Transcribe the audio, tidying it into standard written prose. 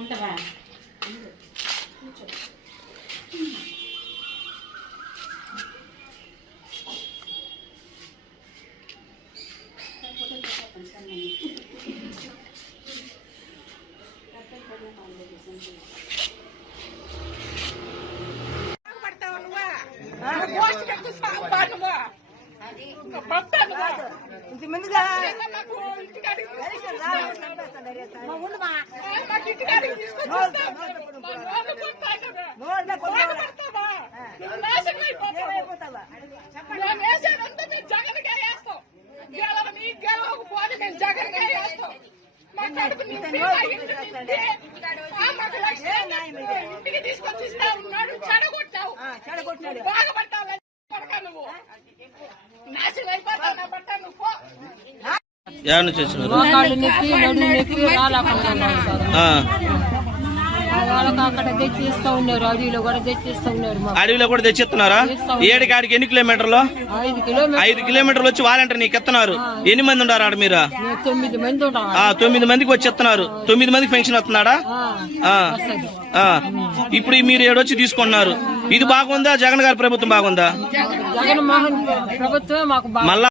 ఉంటావా ఇంటికి తీసుకొచ్చి ఇస్తా ఉన్నాడు, చెడగొట్టావు, బాగుపడతావు, నువ్వు నాశనం అయిపోతావు నా బట్ట నువ్వు. అక్కడ తెచ్చిస్తూ ఉన్నారు, అడవిలో కూడా తెచ్చిస్తూ ఉన్నారు. అడవిలో కూడా తెచ్చిస్తున్నారా? ఏడికి ఆడికి ఎన్ని కిలోమీటర్లు? 5 కిలోమీటర్లు వచ్చి వాలంటీర్ నీకు ఎత్తున్నారు. ఎన్ని మంది ఉన్నారు ఆడ? మీరు 9 మంది. 9 మందికి వచ్చి ఎత్తున్నారు. 9 మందికి పెన్షన్ వస్తున్నాడా? ఇప్పుడు మీరు ఏడొచ్చి తీసుకుంటున్నారు. ఇది బాగుందా? జగన్ గారి ప్రభుత్వం బాగుందా? జగన్మోహన్ ప్రభుత్వం మాకు మళ్ళా